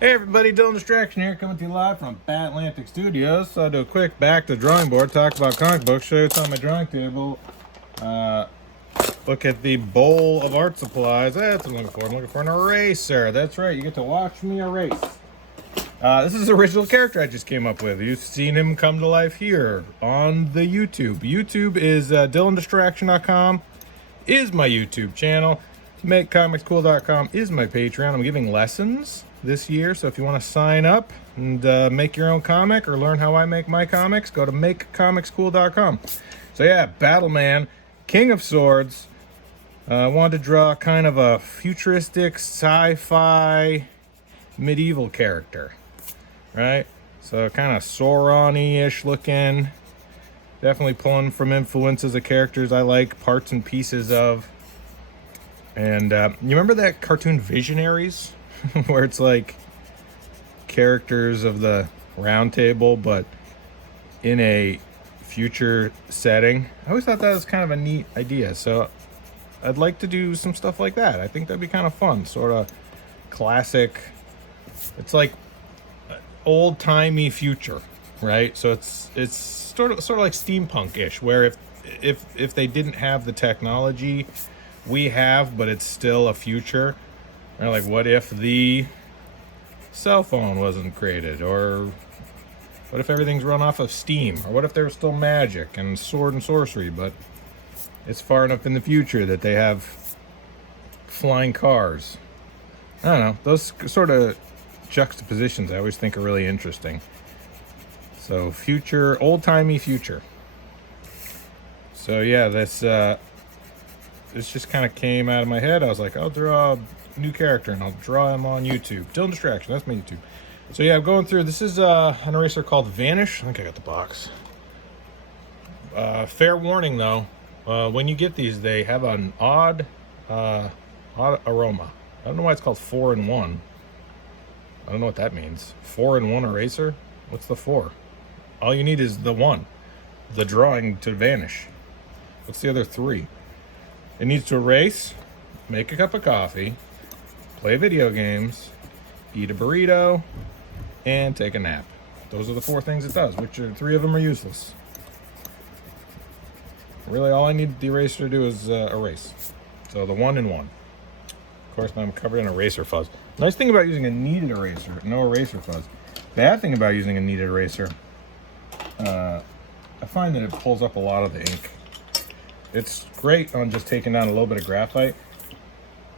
Hey everybody, Dylan Distraction here, coming to you live from Bat Atlantic Studios. So I'll do a quick back to the drawing board, talk about comic books, show you what's on my drawing table. Look at the bowl of art supplies. That's what I'm looking for. I'm looking for an eraser. That's right, you get to watch me erase. This is the original character I just came up with. You've seen him come to life here on the YouTube. YouTube is DylanDistraction.com is my YouTube channel. MakeComicsCool.com is my Patreon. I'm giving lessons this year, so if you want to sign up and make your own comic or learn how I make my comics, go to MakeComicsCool.com. So yeah, Battleman, King of Swords. I wanted to draw kind of a futuristic sci-fi medieval character, right? So kind of Sauron-y-ish looking. Definitely pulling from influences of characters I like parts and pieces of. And you remember that cartoon Visionaries, where it's like characters of the Round Table, but in a future setting? I always thought that was kind of a neat idea. So I'd like to do some stuff like that. I think that'd be kind of fun. Sort of classic. It's like old-timey future, right? So it's sort of like steampunk-ish, where if they didn't have the technology we have, but it's still a future. Or like, what if the cell phone wasn't created? Or what if everything's run off of steam? Or what if there's still magic and sword and sorcery, but it's far enough in the future that they have flying cars? I don't know. Those sort of juxtapositions I always think are really interesting. So future, old-timey future. So yeah, this just kind of came out of my head. I was like, I'll draw a new character and I'll draw him on YouTube. Dylan Distraction, that's my YouTube. So yeah, I'm going through. This is an eraser called Vanish. I think I got the box. Fair warning though, when you get these, they have an odd aroma. I don't know why it's called 4-in-1. I don't know what that means. 4-in-1 eraser? What's the 4? All you need is the 1. The drawing to vanish. What's the other 3? It needs to erase, make a cup of coffee, play video games, eat a burrito, and take a nap. Those are the 4 things it does, which are 3 of them are useless. Really, all I need the eraser to do is erase. So the 1-in-1. Of course, now I'm covered in eraser fuzz. Nice thing about using a kneaded eraser, no eraser fuzz. Bad thing about using a kneaded eraser, I find that it pulls up a lot of the ink. It's great on just taking down a little bit of graphite.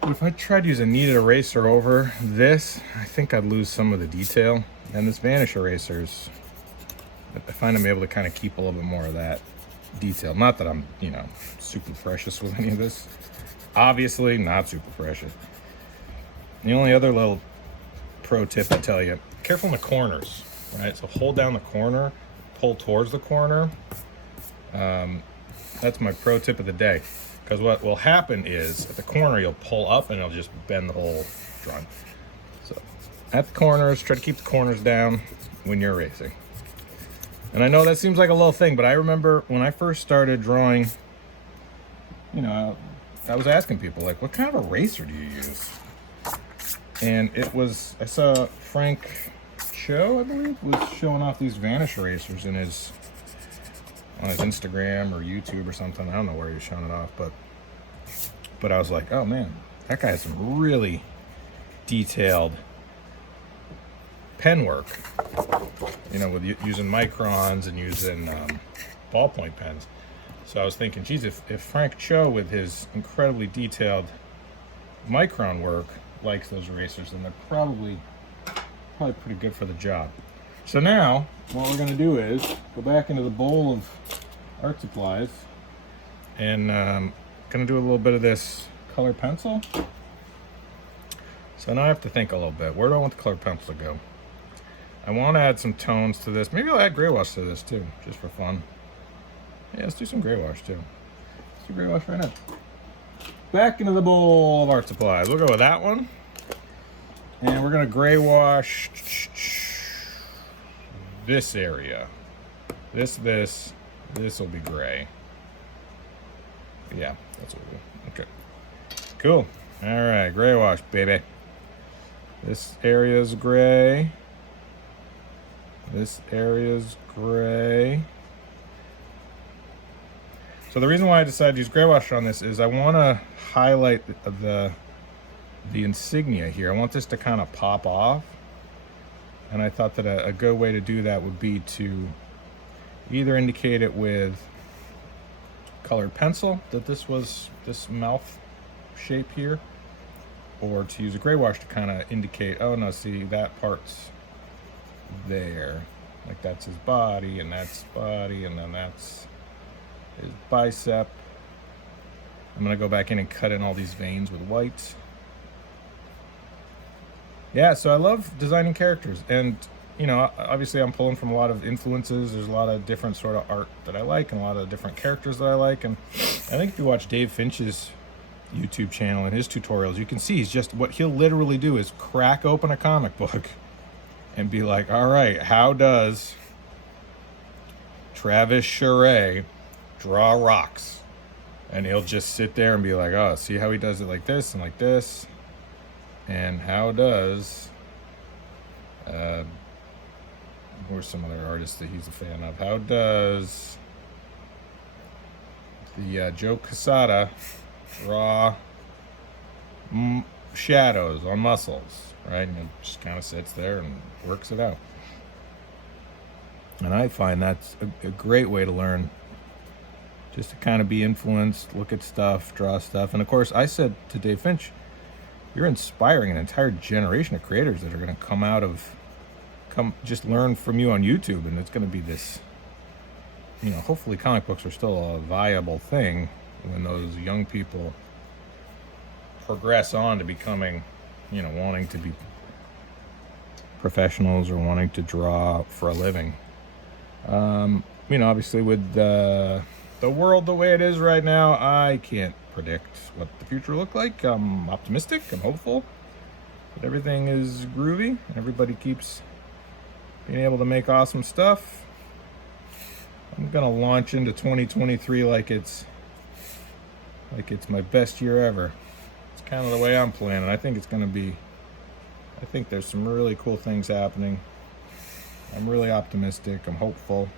But if I tried to use a kneaded eraser over this, I think I'd lose some of the detail. And this Vanish erasers, I find I'm able to kind of keep a little bit more of that detail. Not that I'm, super precious with any of this. Obviously, not super precious. The only other little pro tip I tell you, careful in the corners, right? So hold down the corner, pull towards the corner. That's my pro tip of the day. Because what will happen is, at the corner, you'll pull up and it'll just bend the whole drawing. So, at the corners, try to keep the corners down when you're erasing. And I know that seems like a little thing, but I remember when I first started drawing, I was asking people, like, what kind of eraser do you use? And I saw Frank Cho, I believe, was showing off these Vanish erasers on his Instagram or YouTube or something. I don't know where he was showing it off, but I was like, oh man, that guy has some really detailed pen work, with using microns and using ballpoint pens. So I was thinking, geez, if Frank Cho with his incredibly detailed micron work likes those erasers, then they're probably pretty good for the job. So now, what we're going to do is go back into the bowl of art supplies and going to do a little bit of this color pencil. So now I have to think a little bit. Where do I want the color pencil to go? I want to add some tones to this. Maybe I'll add gray wash to this too, just for fun. Yeah, let's do some gray wash too. Let's do gray wash right now. Back into the bowl of art supplies. We'll go with that one. And we're going to gray wash this area. This will be gray. Yeah, that's what we'll do. Okay. Cool. All right, gray wash, baby. This area is gray. This area is gray. So the reason why I decided to use gray wash on this is I want to highlight the insignia here. I want this to kind of pop off. And I thought that a good way to do that would be to either indicate it with colored pencil, that this was this mouth shape here, or to use a gray wash to kind of indicate, oh no, see that part's there. Like that's his body, and that's body, and then that's his bicep. I'm gonna go back in and cut in all these veins with white. Yeah, so I love designing characters, and you know, obviously I'm pulling from a lot of influences. There's a lot of different sort of art that I like, and a lot of different characters that I like. And I think if you watch Dave Finch's YouTube channel and his tutorials, you can see he's just, what he'll literally do is crack open a comic book and be like, all right, how does Travis Charest draw rocks? And he'll just sit there and be like, oh, see how he does it like this and like this. And how does, where's some other artists that he's a fan of? How does the Joe Quesada draw shadows on muscles, right? And it just kind of sits there and works it out. And I find that's a great way to learn, just to kind of be influenced, look at stuff, draw stuff. And of course, I said to Dave Finch, you're inspiring an entire generation of creators that are going to come just learn from you on YouTube. And it's going to be this, you know, hopefully comic books are still a viable thing when those young people progress on to becoming, you know, wanting to be professionals or wanting to draw for a living. You know, obviously with the world the way it is right now, I can't predict what the future will look like. I'm optimistic, I'm hopeful that everything is groovy, everybody keeps being able to make awesome stuff. I'm gonna launch into 2023 like it's my best year ever. It's kind of the way I'm planning. I think there's some really cool things happening. I'm really optimistic, I'm hopeful.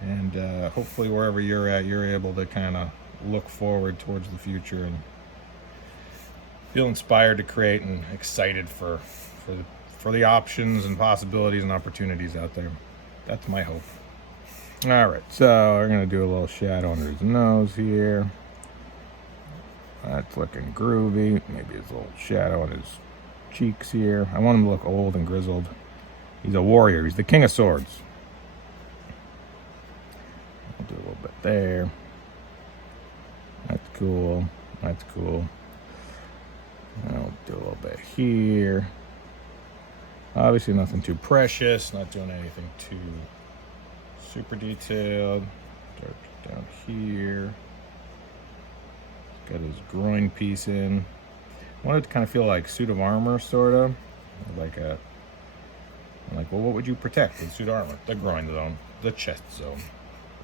And hopefully wherever you're at, you're able to kind of look forward towards the future and feel inspired to create and excited for the options and possibilities and opportunities out there. That's my hope. All right, so we're gonna do a little shadow under his nose here. That's looking groovy. Maybe his little shadow on his cheeks here. I want him to look old and grizzled. He's a warrior. He's the king of swords. I'll do a little bit there. That's cool. That's cool. I'll do a little bit here. Obviously nothing too precious. Not doing anything too super detailed. Start down here. Got his groin piece in. I wanted to kind of feel like suit of armor, sort of. Like, well, what would you protect with suit of armor? The groin zone, the chest zone,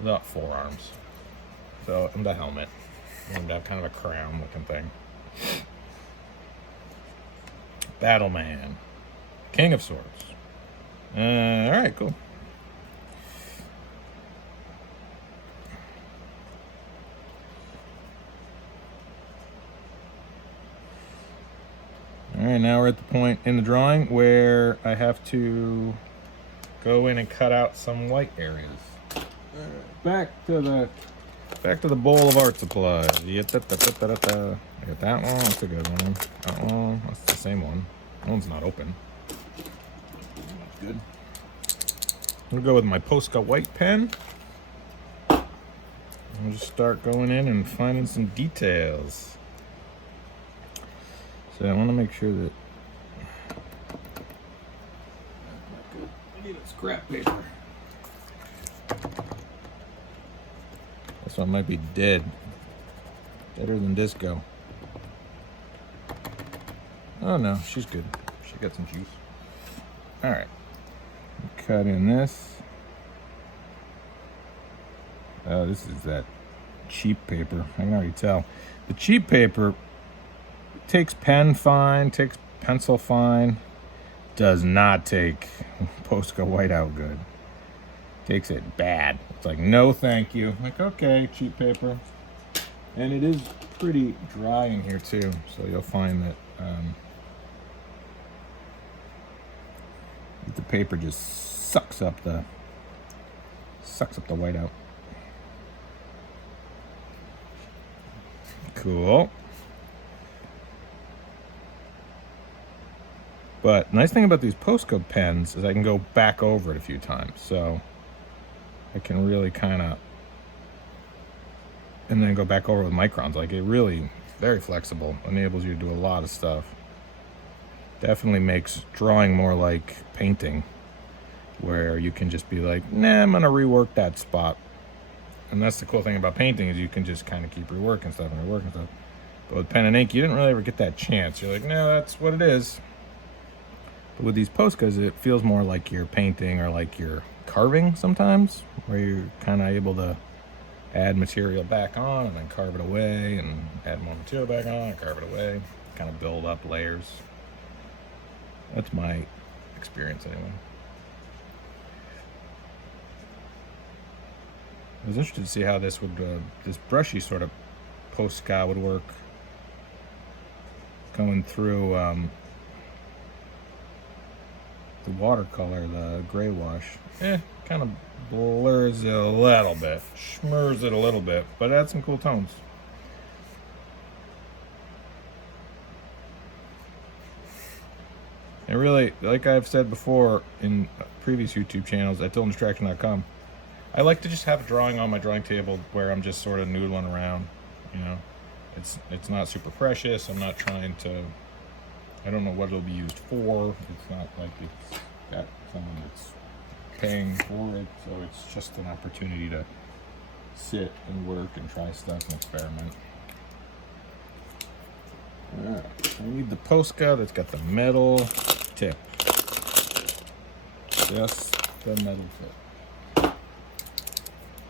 the forearms. So, and the helmet. And that kind of a crown looking thing. Battleman. King of Swords. Alright, cool. Alright, now we're at the point in the drawing where I have to go in and cut out some white areas. Back to the bowl of art supplies. I got that one. That's a good one. That one. That's the same one. That one's not open. That's good. I'm gonna go with my Posca white pen. I'll just start going in and finding some details. So I want to make sure that I need a scrap paper. This one might be dead. Better than Disco. Oh no, she's good. She got some juice. Alright. Cut in this. Oh, this is that cheap paper. I can already tell. The cheap paper takes pen fine, takes pencil fine. Does not take Posca whiteout good. Takes it bad. It's like, no thank you. Like, okay, cheap paper. And it is pretty dry in here too, so you'll find that the paper just sucks up the whiteout. Cool. But nice thing about these Posca pens is I can go back over it a few times, so I can really kind of, and then go back over with microns. Like, it really very flexible, enables you to do a lot of stuff. Definitely makes drawing more like painting, where you can just be like, nah, I'm gonna rework that spot. And that's the cool thing about painting, is you can just kind of keep reworking stuff and reworking stuff. But with pen and ink, you didn't really ever get that chance. You're like, no, that's what it is. But with these Poscas, it feels more like you're painting or like you're carving sometimes, where you're kind of able to add material back on and then carve it away, and add more material back on and carve it away, kind of build up layers. That's my experience anyway. I was interested to see how this would, this brushy sort of Posca would work going through the watercolor, the gray wash. Kind of blurs it a little bit, schmurs it a little bit, but it adds some cool tones. And really, like I've said before in previous YouTube channels at DylanDistraction.com, I like to just have a drawing on my drawing table where I'm just sort of noodling around, you know. It's not super precious. I'm not trying to, I don't know what it'll be used for. It's not like it's got someone that's paying for it, so it's just an opportunity to sit and work and try stuff and experiment. Alright, I need the Posca that's got the metal tip. Just the metal tip.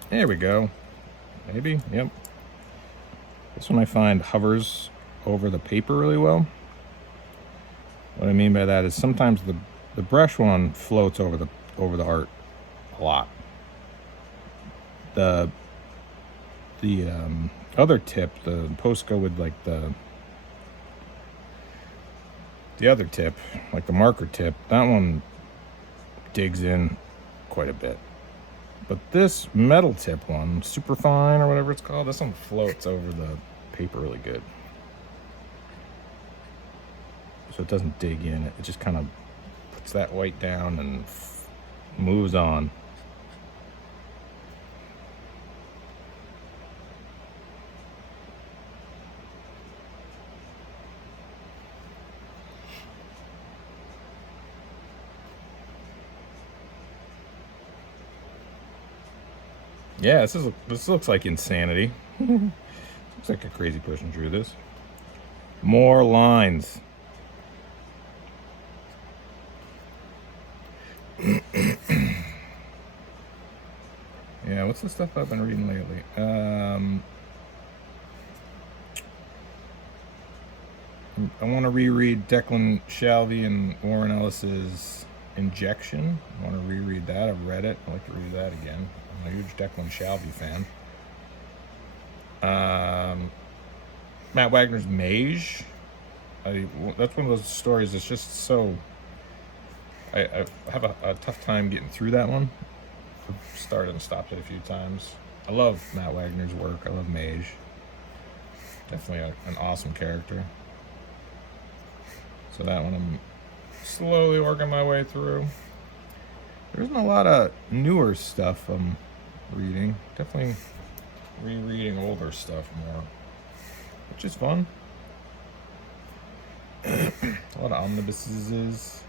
There we go. Maybe, yep. This one I find hovers over the paper really well. What I mean by that is sometimes the brush one floats over the art a lot. The other tip, the Posca with like the other tip, like the marker tip, that one digs in quite a bit. But this metal tip one, super fine or whatever it's called, this one floats over the paper really good. So it doesn't dig in, it just kind of puts that white down and moves on. Yeah, this looks like insanity. Looks like a crazy person drew this. More lines. Yeah, what's the stuff I've been reading lately? I want to reread Declan Shalvey and Warren Ellis's Injection. I want to reread that. I've read it. I'd like to read that again. I'm a huge Declan Shalvey fan. Matt Wagner's Mage. That's one of those stories that's just so... I have a tough time getting through that one. I've started and stopped it a few times. I love Matt Wagner's work. I love Mage. Definitely an awesome character. So that one I'm slowly working my way through. There isn't a lot of newer stuff I'm reading. Definitely rereading older stuff more, which is fun. A lot of omnibuses.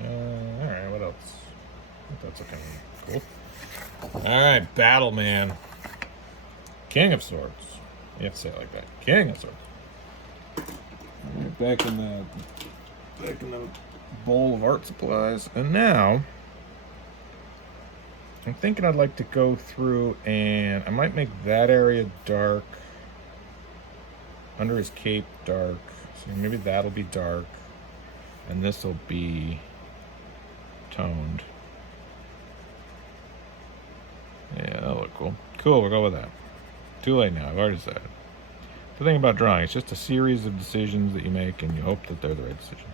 Alright, what else? I think that's looking cool. Alright, Battleman. King of Swords. You have to say it like that. King of Swords. Alright, back in the bowl of art supplies. And now I'm thinking I'd like to go through and I might make that area dark. under his cape dark. So maybe that'll be dark. And this will be toned. Yeah, that'll look cool. Cool, we'll go with that. Too late now, I've already decided. The thing about drawing, it's just a series of decisions that you make and you hope that they're the right decisions.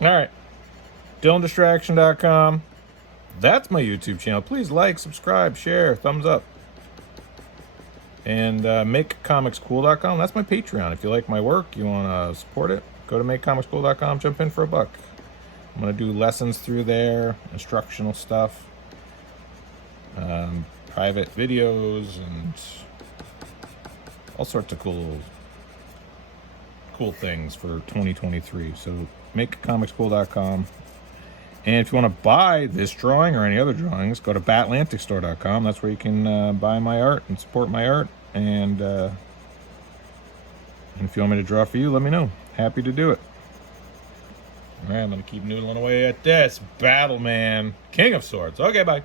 All right, DylanDistraction.com. That's my YouTube channel. Please like, subscribe, share, thumbs up. And MakeComicsCool.com. That's my Patreon. If you like my work, you want to support it, go to MakeComicsCool.com, jump in for $1. I'm going to do lessons through there, instructional stuff, private videos, and all sorts of cool things for 2023. So MakeComicsCool.com. And if you want to buy this drawing or any other drawings, go to BatlanticStore.com. That's where you can buy my art and support my art. And if you want me to draw for you, let me know. Happy to do it. All right, I'm going to keep noodling away at this. Battleman, King of Swords. Okay, bye.